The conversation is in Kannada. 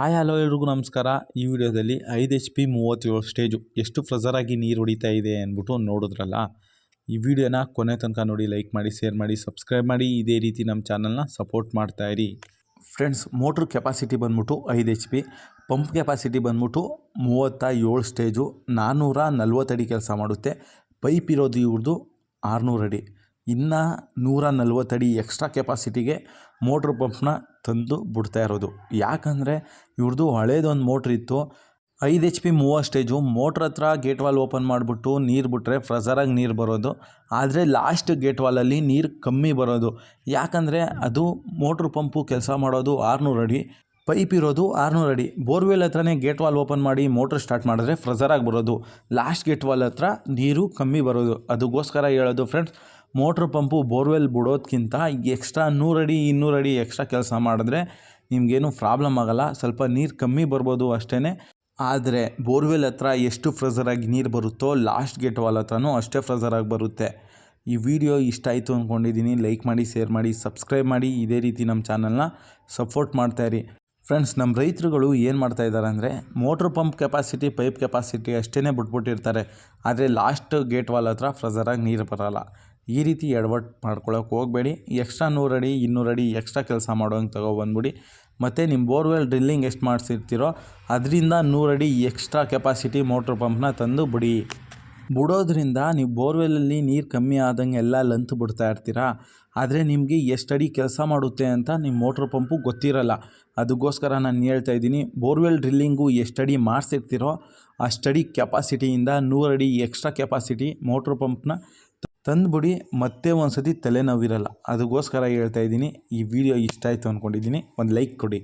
ಹಾಯ್, ಹಲೋ ಎಲ್ರಿಗೂ ನಮಸ್ಕಾರ. ಈ ವಿಡಿಯೋದಲ್ಲಿ ಐದು ಎಚ್ ಪಿ ಮೂವತ್ತೇಳು ಸ್ಟೇಜು. ಎಷ್ಟು ಫ್ರೆಸರಾಗಿ ನೀರು ಹೊಡಿತಾ ಇದೆ ಅಂದ್ಬಿಟ್ಟು ನೋಡಿದ್ರಲ್ಲ, ಈ ವಿಡಿಯೋನ ಕೊನೆ ತನಕ ನೋಡಿ, ಲೈಕ್ ಮಾಡಿ, ಶೇರ್ ಮಾಡಿ, ಸಬ್ಸ್ಕ್ರೈಬ್ ಮಾಡಿ, ಇದೇ ರೀತಿ ನಮ್ಮ ಚಾನಲ್ನ ಸಪೋರ್ಟ್ ಮಾಡ್ತಾ ಇರಿ. ಫ್ರೆಂಡ್ಸ್, ಮೋಟ್ರ್ ಕೆಪಾಸಿಟಿ ಬಂದ್ಬಿಟ್ಟು ಐದು ಎಚ್ ಪಿ ಪಂಪ್ ಕೆಪಾಸಿಟಿ ಬಂದ್ಬಿಟ್ಟು ಮೂವತ್ತ ಏಳು ಸ್ಟೇಜು ನಾನ್ನೂರ ನಲ್ವತ್ತಡಿ ಕೆಲಸ ಮಾಡುತ್ತೆ. ಪೈಪ್ ಇರೋದು ಇವ್ರದ್ದು ಆರುನೂರು ಅಡಿ. ಇನ್ನು ನೂರ ನಲ್ವತ್ತಡಿ ಎಕ್ಸ್ಟ್ರಾ ಕೆಪಾಸಿಟಿಗೆ ಮೋಟ್ರ್ ಪಂಪ್ನ ತಂದು ಬಿಡ್ತಾ ಇರೋದು. ಯಾಕಂದರೆ ಇವ್ರದ್ದು ಹಳೇದೊಂದು ಮೋಟ್ರ್ ಇತ್ತು, ಐದು ಎಚ್ ಪಿ ಮೂವರ್ ಸ್ಟೇಜು ಮೋಟ್ರ್ ಹತ್ರ ಗೇಟ್ ವಾಲ್ ಓಪನ್ ಮಾಡಿಬಿಟ್ಟು ನೀರು ಬಿಟ್ಟರೆ ಫ್ರೆಸರಾಗಿ ನೀರು ಬರೋದು, ಆದರೆ ಲಾಸ್ಟ್ ಗೇಟ್ ವಾಲಲ್ಲಿ ನೀರು ಕಮ್ಮಿ ಬರೋದು. ಯಾಕಂದರೆ ಅದು ಮೋಟ್ರ್ ಪಂಪು ಕೆಲಸ ಮಾಡೋದು ಆರುನೂರು ಅಡಿ ಪೈಪ್ ಇರೋದು ಆರುನೂರು ಅಡಿ. ಬೋರ್ವೆಲ್ ಹತ್ರನೇ ಗೇಟ್ ವಾಲ್ ಓಪನ್ ಮಾಡಿ ಮೋಟ್ರ್ ಸ್ಟಾರ್ಟ್ ಮಾಡಿದ್ರೆ ಫ್ರೆಸರಾಗಿ ಬರೋದು. ಲಾಸ್ಟ್ ಗೇಟ್ ವಾಲ್ ಹತ್ರ ನೀರು ಕಮ್ಮಿ ಬರೋದು. ಅದಕ್ಕೋಸ್ಕರ ಹೇಳೋದು ಫ್ರೆಂಡ್ಸ್ ಮೋಟ್ರ್ ಪಂಪು ಬೋರ್ವೆಲ್ ಬಿಡೋದ್ಕಿಂತ ಎಕ್ಸ್ಟ್ರಾ ನೂರಡಿ, ಇನ್ನೂರಡಿ ಎಕ್ಸ್ಟ್ರಾ ಕೆಲಸ ಮಾಡಿದ್ರೆ ನಿಮಗೇನು ಪ್ರಾಬ್ಲಮ್ ಆಗೋಲ್ಲ. ಸ್ವಲ್ಪ ನೀರು ಕಮ್ಮಿ ಬರ್ಬೋದು ಅಷ್ಟೇ ಆದರೆ ಬೋರ್ವೆಲ್ ಹತ್ರ ಎಷ್ಟು ಫ್ರೆಸರಾಗಿ ನೀರು ಬರುತ್ತೋ ಲಾಸ್ಟ್ ಗೇಟ್ ವಾಲ್ ಹತ್ರನೂ ಅಷ್ಟೇ ಫ್ರೆಸರಾಗಿ ಬರುತ್ತೆ. ಈ ವಿಡಿಯೋ ಇಷ್ಟ ಆಯಿತು ಅಂದ್ಕೊಂಡಿದ್ದೀನಿ ಲೈಕ್ ಮಾಡಿ ಶೇರ್ ಮಾಡಿ ಸಬ್ಸ್ಕ್ರೈಬ್ ಮಾಡಿ. ಇದೇ ರೀತಿ ನಮ್ಮ ಚಾನಲ್ನ ಸಪೋರ್ಟ್ ಮಾಡ್ತಾಯಿರಿ ಫ್ರೆಂಡ್ಸ್ ನಮ್ಮ ರೈತರುಗಳು ಏನು ಮಾಡ್ತಾ ಇದ್ದಾರೆ ಅಂದರೆ motor pump capacity, pipe capacity ಅಷ್ಟೇ ಬಿಟ್ಬಿಟ್ಟಿರ್ತಾರೆ. ಆದರೆ ಲಾಸ್ಟ್ ಗೇಟ್ ವಾಲ್ ಹತ್ರ ಫ್ರೆಜರಾಗಿ ನೀರು ಬರೋಲ್ಲ. ಈ ರೀತಿ ಎಡವಟ್ ಮಾಡ್ಕೊಳ್ಳೋಕೆ ಹೋಗಬೇಡಿ. ಎಕ್ಸ್ಟ್ರಾ ನೂರು ಅಡಿ, ಇನ್ನೂರು ಅಡಿ ಎಕ್ಸ್ಟ್ರಾ ಕೆಲಸ ಮಾಡೋಂಗೆ ತೊಗೊಬಂದ್ಬಿಡಿ. ಮತ್ತು ನಿಮ್ಮ ಬೋರ್ವೆಲ್ ಡ್ರಿಲ್ಲಿಂಗ್ ಎಷ್ಟು ಮಾಡಿಸಿರ್ತೀರೋ, ಅದರಿಂದ ನೂರಡಿ ಎಕ್ಸ್ಟ್ರಾ ಕೆಪಾಸಿಟಿ ಮೋಟ್ರ್ ಪಂಪ್ನ ತಂದು ಬಿಡಿ. ಬಿಡೋದ್ರಿಂದ ನೀವು ಬೋರ್ವೆಲಲ್ಲಿ ನೀರು ಕಮ್ಮಿ ಆದಂಗೆಲ್ಲ ಲಂತ್ ಬಿಡ್ತಾ ಇರ್ತೀರಾ? ಆದರೆ ನಿಮಗೆ ಎಷ್ಟು ಕೆಲಸ ಮಾಡುತ್ತೆ ಅಂತ ನಿಮ್ಮ ಮೋಟ್ರ್ ಪಂಪು ಗೊತ್ತಿರಲ್ಲ. ಅದಕ್ಕೋಸ್ಕರ ನಾನು ಹೇಳ್ತಾ ಇದ್ದೀನಿ, ಬೋರ್ವೆಲ್ ಡ್ರಿಲ್ಲಿಂಗು ಎಷ್ಟು ಅಡಿ ಮಾಡಿಸಿರ್ತೀರೋ ಅಷ್ಟಡಿ ಕೆಪಾಸಿಟಿಯಿಂದ ನೂರಡಿ ಎಕ್ಸ್ಟ್ರಾ ಕೆಪಾಸಿಟಿ ಮೋಟ್ರ್ ಪಂಪ್ನ ತಂದುಬಿಡಿ, ಮತ್ತೆ ಒಂದು ಸತಿ ತಲೆನೋವಿರಲ್ಲ. ಅದಕ್ಕೋಸ್ಕರ ಹೇಳ್ತಾ ಇದ್ದೀನಿ, ಈ ವಿಡಿಯೋ ಇಷ್ಟ ಆಯಿತು ಅಂದ್ಕೊಂಡಿದ್ದೀನಿ ಒಂದು ಲೈಕ್ ಕೊಡಿ.